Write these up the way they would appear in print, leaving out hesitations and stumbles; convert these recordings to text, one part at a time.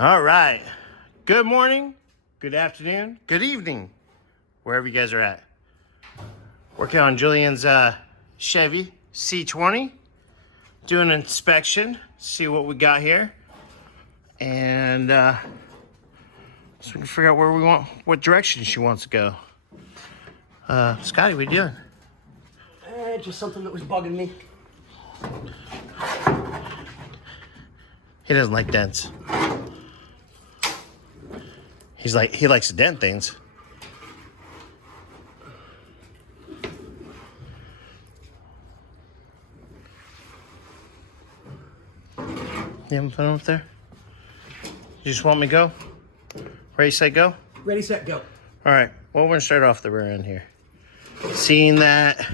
All right. Good morning, good afternoon, good evening, wherever you guys are at. Working on Jillian's Chevy C20. Doing an inspection, see what we got here. And so we can figure out where we want, what direction she wants to go. Scotty, what are you doing? Just something that was bugging me. He doesn't like dents. He likes to dent things. You haven't put him up there? You just want me to go? Ready, set, go? Ready, set, go. All right. Well, we're going to start off the rear end here. Seeing that,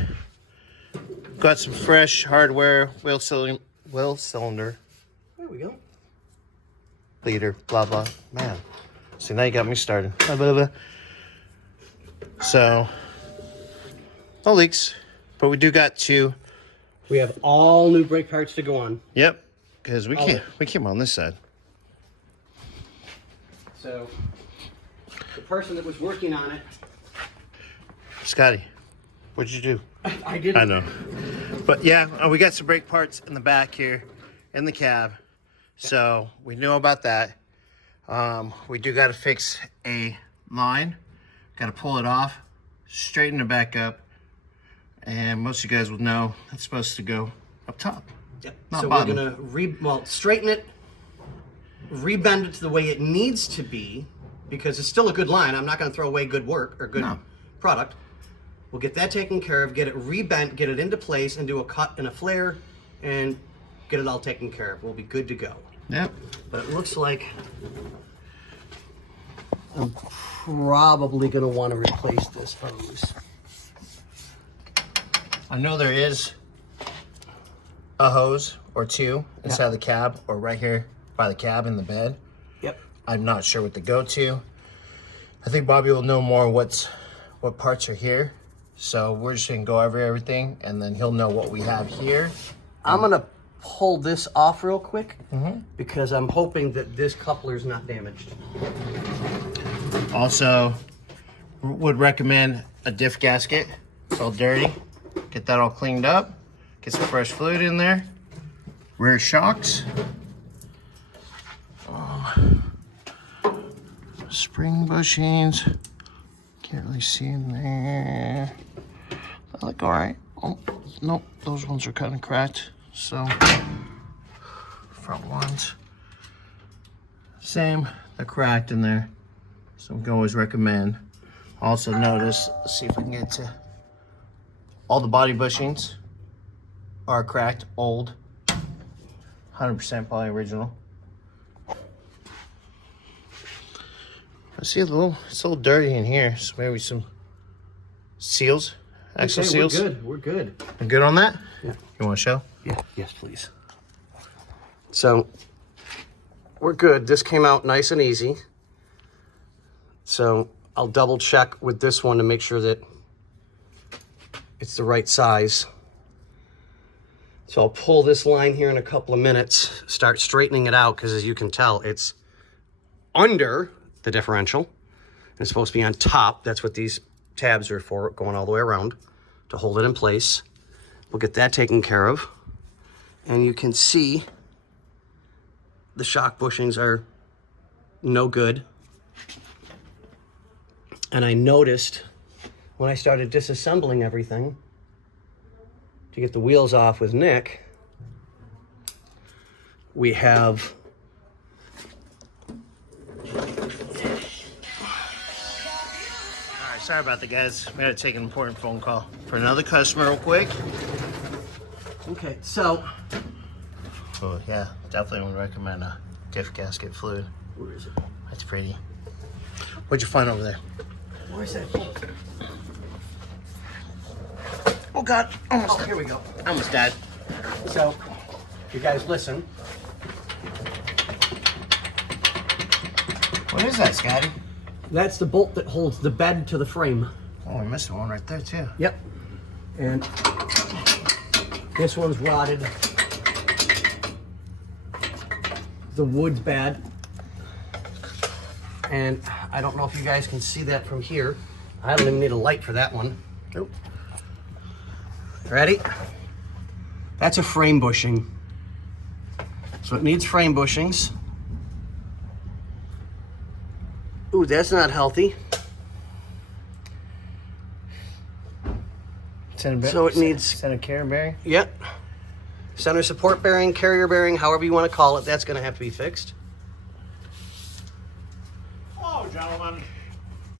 got some fresh hardware, wheel cylinder. There we go. Leader, blah, blah. Man. See, now you got me started. Blah, blah, blah. So, no leaks. But we do got two. We have all new brake parts to go on. Yep. Because we came on this side. So, the person that was working on it. Scotty, what'd you do? I didn't. I know. But yeah, we got some brake parts in the back here, in the cab. So we know about that. We do got to fix a line. Got to pull it off, straighten it back up. And most of you guys will know it's supposed to go up top. Yep. Not so bottom. we're going to straighten it, rebend it to the way it needs to be, because it's still a good line. I'm not going to throw away good work or good product. We'll get that taken care of, get it rebent, get it into place, and do a cut and a flare, and get it all taken care of. We'll be good to go. Yep. But it looks like I'm probably going to want to replace this hose. I know there is a hose or two inside the cab, or right here by the cab in the bed. Yep. I'm not sure what to go to. I think Bobby will know more what parts are here. So we're just gonna go over everything, and then he'll know what we have here. I'm gonna pull this off real quick because I'm hoping that this coupler is not damaged. Also, would recommend a diff gasket. It's all dirty. Get that all cleaned up. Get some fresh fluid in there. Rear shocks. Spring bushings. Can't really see in there. They look all right. Oh, nope, those ones are kind of cracked. So, front ones. Same, they're cracked in there. So we can always recommend. Also notice, let's see if we can get to all the body bushings are cracked, old. 100% probably original. I see it's a little dirty in here, so maybe some seals, axle seals. We're good. We're good. You good on that? Yeah. You want to show? Yeah. Yes, please. So we're good. This came out nice and easy. So I'll double check with this one to make sure that it's the right size. So I'll pull this line here in a couple of minutes, start straightening it out, because as you can tell, it's under the differential. And it's supposed to be on top. That's what these tabs are for, going all the way around to hold it in place. We'll get that taken care of. And you can see the shock bushings are no good. And I noticed when I started disassembling everything to get the wheels off with Nick, we have Sorry about that, guys. We had to take an important phone call for another customer real quick. Okay, so Oh yeah, definitely would recommend a diff gasket fluid. where is it? That's pretty. What'd you find over there? Where's that? Oh God, almost. Oh, here we go. Almost died. So, you guys listen. What is that, Scotty? That's the bolt that holds the bed to the frame. Oh, we're missing one right there too. Yep. And this one's rotted. The wood's bad. And I don't know if you guys can see that from here. I don't even need a light for that one. Nope. Ready? That's a frame bushing. So it needs frame bushings. Ooh, that's not healthy. So it needs center carrier bearing. Yep. Center support bearing, carrier bearing, however you want to call it, that's going to have to be fixed. Oh, gentlemen.